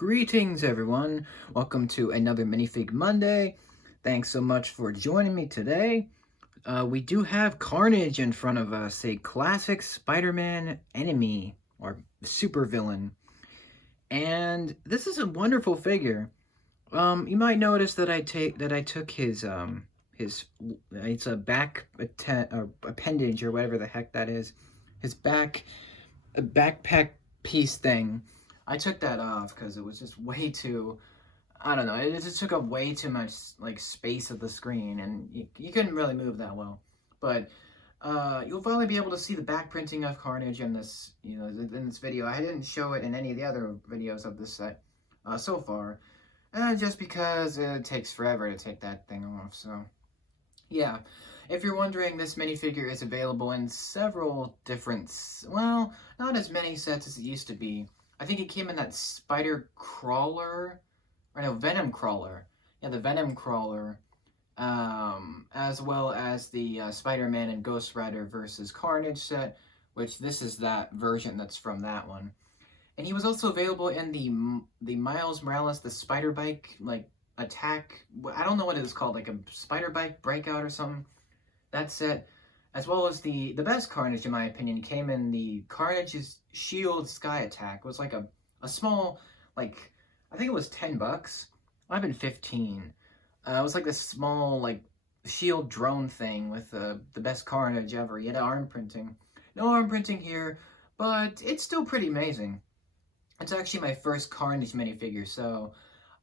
Greetings, everyone. Welcome to another Minifig Monday. Thanks so much for joining me today. We do have Carnage in front of us, a classic Spider-Man enemy or supervillain. And this is a wonderful figure. You might notice that I took his it's a appendage or whatever the heck that is, his backpack piece thing. I took that off because it was just way too. I don't know. It just took up way too much like space of the screen, and you couldn't really move that well. But you'll finally be able to see the back printing of Carnage in this, in this video. I didn't show it in any of the other videos of this set so far, just because it takes forever to take that thing off. So yeah, if you're wondering, this minifigure is available in several different, well, not as many sets as it used to be. I think it came in that Spider Crawler, or no, Venom Crawler. Yeah, the Venom Crawler, as well as the Spider-Man and Ghost Rider versus Carnage set, which this is that version that's from that one. And he was also available in the Miles Morales, the Spider Bike, like, attack. I don't know what it is called, like a Spider Bike Breakout or something. That set, as well as the best Carnage, in my opinion, came in the Carnage's Shield Sky Attack. It was like a small, like, I think it was $10. Might have been 15. It was like this small, like, shield drone thing with the best Carnage ever. He had arm printing. No arm printing here, but it's still pretty amazing. It's actually my first Carnage minifigure, so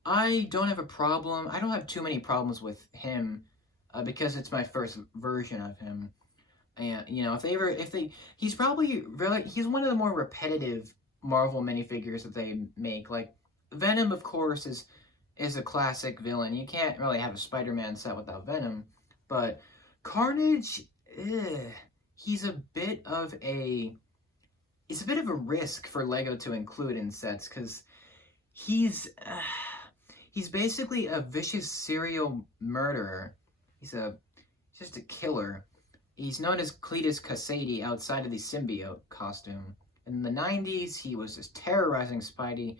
I don't have a problem. I don't have too many problems with him because it's my first version of him. And he's probably he's one of the more repetitive Marvel minifigures that they make. Like Venom, of course, is a classic villain. You can't really have a Spider-Man set without Venom, but Carnage, he's a bit of a risk for Lego to include in sets because he's basically a vicious serial murderer. He's just a killer. He's known as Cletus Kasady outside of the symbiote costume. In the 90s, he was just terrorizing Spidey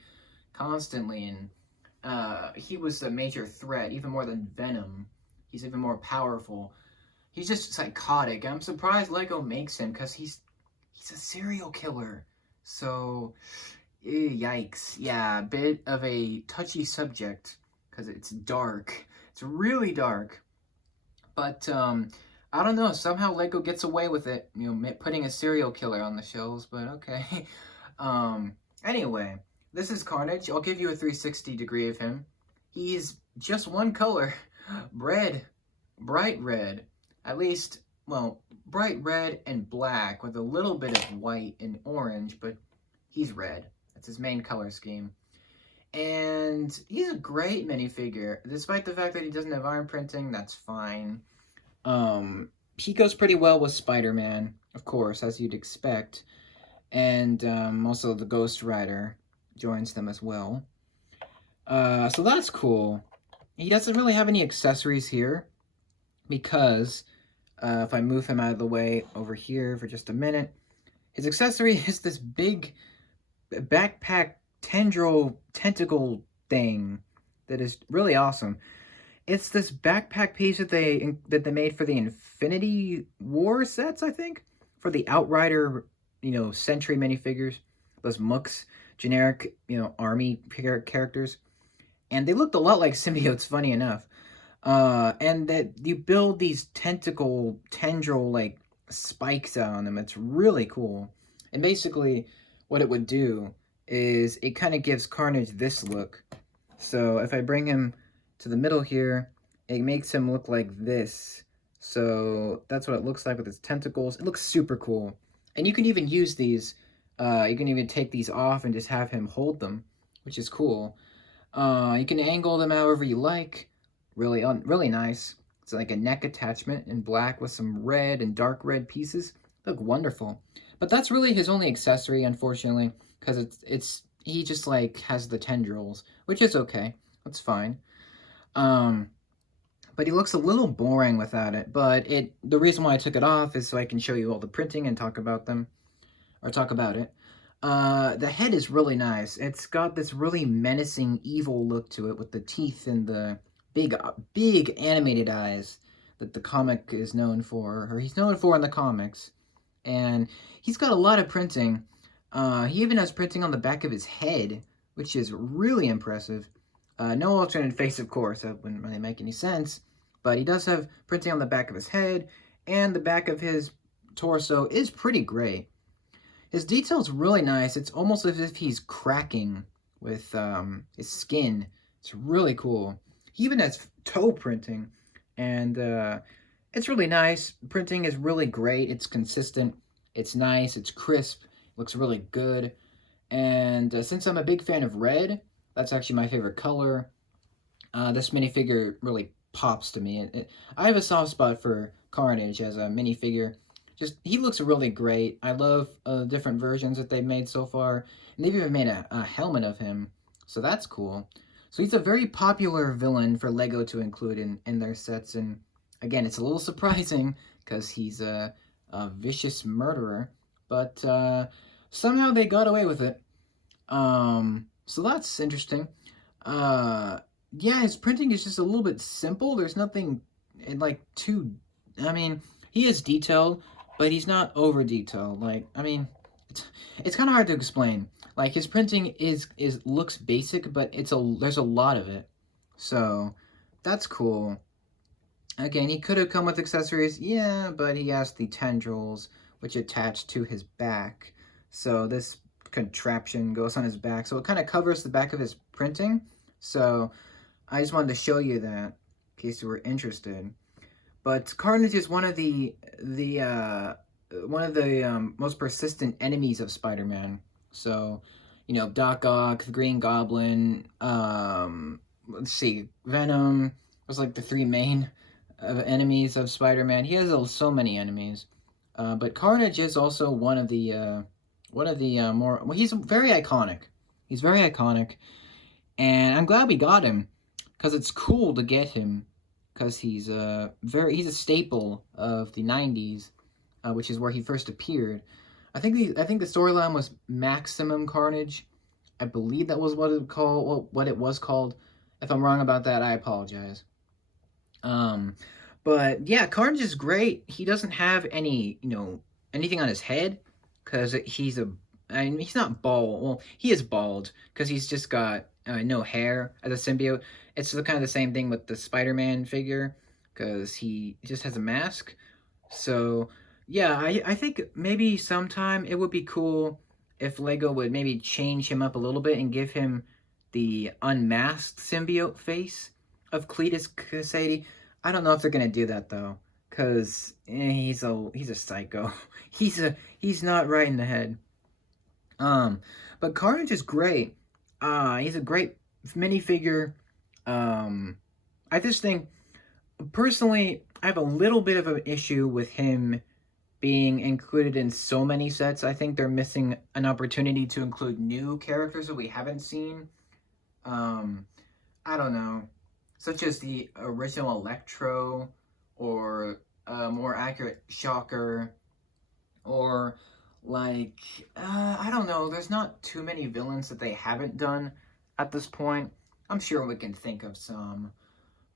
constantly, and he was a major threat, even more than Venom. He's even more powerful. He's just psychotic. I'm surprised Lego makes him because he's a serial killer. So, yikes. Yeah, a bit of a touchy subject because it's dark. It's really dark. But, I don't know, somehow Lego gets away with it, putting a serial killer on the shelves, but okay. Anyway, this is Carnage. I'll give you a 360 degree of him. He's just one color, red, bright red, at least, well, bright red and black with a little bit of white and orange, but he's red. That's his main color scheme. And he's a great minifigure. Despite the fact that he doesn't have arm printing, that's fine. He goes pretty well with Spider-Man, of course, as you'd expect. And also the Ghost Rider joins them as well. So that's cool. He doesn't really have any accessories here because if I move him out of the way over here for just a minute, his accessory is this big backpack tentacle thing that is really awesome. It's this backpack piece that they made for the Infinity War sets, I think, for the Outrider, Sentry minifigures, those mooks, generic, army characters, and they looked a lot like symbiotes, funny enough. And that you build these tendril like spikes on them. It's really cool. And basically, what it would do is it kind of gives Carnage this look. So if I bring him to the middle here, it makes him look like this. So that's what it looks like with his tentacles. It looks super cool. And you can even use these, you can even take these off and just have him hold them, which is cool. You can angle them however you like. Really nice. It's like a neck attachment in black with some red and dark red pieces. They look wonderful. But that's really his only accessory, unfortunately, because he just like has the tendrils, which is okay. That's fine. But he looks a little boring without it. But the reason why I took it off is so I can show you all the printing and talk about them, or talk about it. The head is really nice. It's got this really menacing, evil look to it with the teeth and the big animated eyes that the comic is known for, or he's known for in the comics. And he's got a lot of printing. He even has printing on the back of his head, which is really impressive. No alternate face, of course. That wouldn't really make any sense. But he does have printing on the back of his head, and the back of his torso is pretty great. His detail's really nice. It's almost as if he's cracking with his skin. It's really cool. He even has toe printing, and it's really nice. Printing is really great. It's consistent. It's nice. It's crisp. Looks really good. And since I'm a big fan of red, that's actually my favorite color. This minifigure really pops to me. I have a soft spot for Carnage as a minifigure. Just, he looks really great. I love different versions that they've made so far. And they've even made a helmet of him. So that's cool. So he's a very popular villain for LEGO to include in their sets. And again, it's a little surprising because he's a vicious murderer. But somehow they got away with it. So that's interesting. Yeah, his printing is just a little bit simple. There's nothing like too. I mean, he is detailed, but he's not over detailed. Like, I mean, it's kind of hard to explain. Like, his printing is looks basic, but there's a lot of it. So that's cool. Again, he could have come with accessories, yeah, but he has the tendrils which attach to his back. So this contraption goes on his back, so it kind of covers the back of his printing. So I just wanted to show you that in case you were interested. But Carnage is one of the most persistent enemies of Spider-Man. So, you know, Doc Ock, the Green Goblin, let's see, Venom was like the three main enemies of Spider-Man. He has so many enemies, but Carnage is also one of the more. Well, he's very iconic. He's very iconic, and I'm glad we got him because it's cool to get him because he's a staple of the '90s, which is where he first appeared. I think the storyline was Maximum Carnage. I believe that was what it was called. If I'm wrong about that, I apologize. But yeah, Carnage is great. He doesn't have anything on his head because I mean, he's not bald. Well, he is bald because he's just got no hair as a symbiote. It's kind of the same thing with the Spider-Man figure because he just has a mask. So yeah, I think maybe sometime it would be cool if Lego would maybe change him up a little bit and give him the unmasked symbiote face of Cletus Kasady. I don't know if they're gonna do that though, cause he's a psycho. He's not right in the head. But Carnage is great. He's a great minifigure. I just think personally, I have a little bit of an issue with him being included in so many sets. I think they're missing an opportunity to include new characters that we haven't seen. I don't know, such as the original Electro, or more accurate Shocker, or like I don't know. There's not too many villains that they haven't done at this point. I'm sure we can think of some,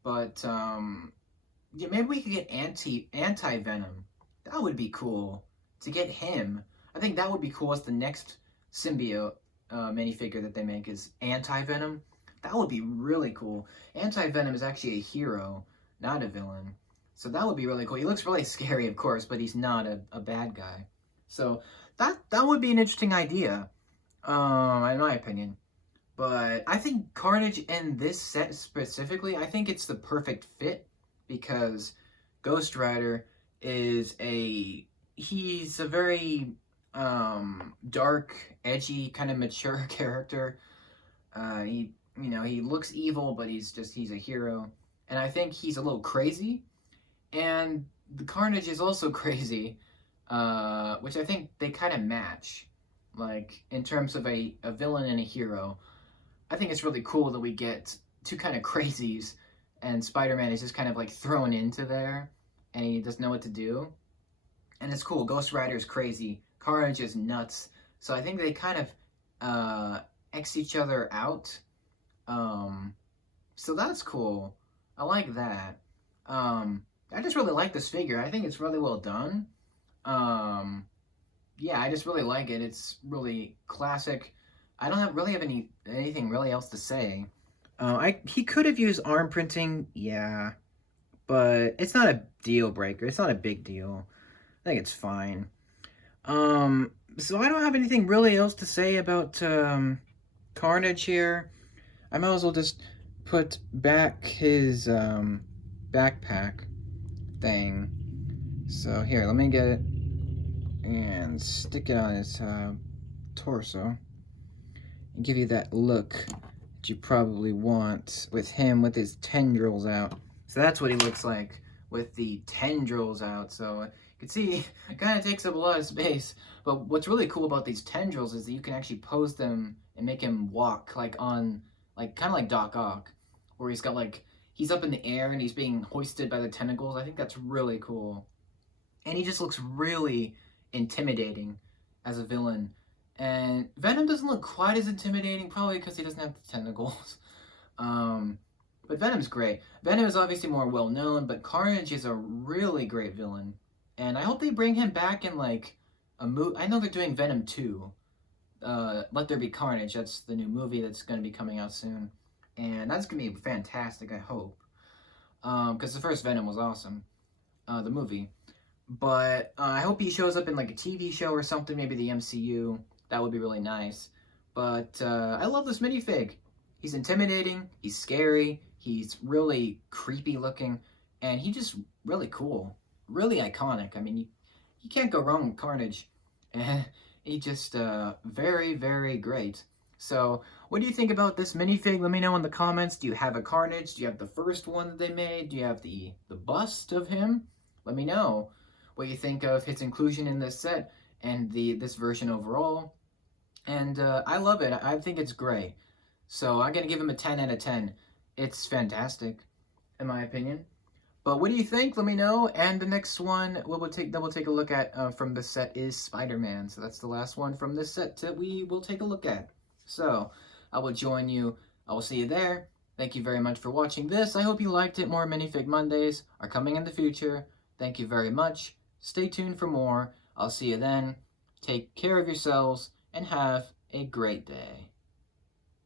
but yeah, maybe we could get anti Venom. That would be cool to get him. I think that would be cool as the next symbiote minifigure that they make is anti Venom. That would be really cool. Anti Venom is actually a hero, not a villain. So that would be really cool. He looks really scary, of course, but he's not a bad guy. So that would be an interesting idea, in my opinion. But I think Carnage in this set specifically, I think it's the perfect fit because Ghost Rider is he's a very dark, edgy, kind of mature character. He looks evil, but he's a hero. And I think he's a little crazy. And the Carnage is also crazy, which I think they kind of match. Like, in terms of a villain and a hero, I think it's really cool that we get two kind of crazies, and Spider-Man is just kind of like thrown into there, and he doesn't know what to do. And it's cool. Ghost Rider is crazy. Carnage is nuts. So I think they kind of X each other out. So that's cool. I like that. I just really like this figure. I think it's really well done. Um, yeah, I just really like it. It's really classic. I don't really have anything really else to say. He could have used arm printing, yeah, but it's not a deal breaker. It's not a big deal. I think it's fine. So I don't have anything really else to say about Carnage here. I might as well just put back his backpack thing. So here, let me get it and stick it on his torso and give you that look that you probably want with him with his tendrils out. So that's what he looks like with the tendrils out. So you can see it kind of takes up a lot of space. But what's really cool about these tendrils is that you can actually pose them and make him walk like on, like kind of like Doc Ock, where he's got like, he's up in the air and he's being hoisted by the tentacles. I think that's really cool. And he just looks really intimidating as a villain. And Venom doesn't look quite as intimidating, probably because he doesn't have the tentacles. But Venom's great. Venom is obviously more well known, but Carnage is a really great villain. And I hope they bring him back in like a movie. I know they're doing Venom 2. Let There Be Carnage. That's the new movie that's going to be coming out soon. And that's going to be fantastic, I hope. Because the first Venom was awesome. The movie. But I hope he shows up in like a TV show or something, maybe the MCU. That would be really nice. But I love this minifig. He's intimidating, he's scary, he's really creepy looking, and he's just really cool. Really iconic. I mean, you can't go wrong with Carnage. And he's just very, very great. So, what do you think about this minifig? Let me know in the comments. Do you have a Carnage? Do you have the first one that they made? Do you have the bust of him? Let me know what you think of his inclusion in this set and this version overall. And I love it. I think it's great. So I'm going to give him a 10 out of 10. It's fantastic, in my opinion. But what do you think? Let me know. And the next one that we'll take a look at from this set is Spider-Man. So that's the last one from this set that we will take a look at. So I will join you. I will see you there. Thank you very much for watching this. I hope you liked it. More Minifig Mondays are coming in the future. Thank you very much. Stay tuned for more. I'll see you then. Take care of yourselves and have a great day.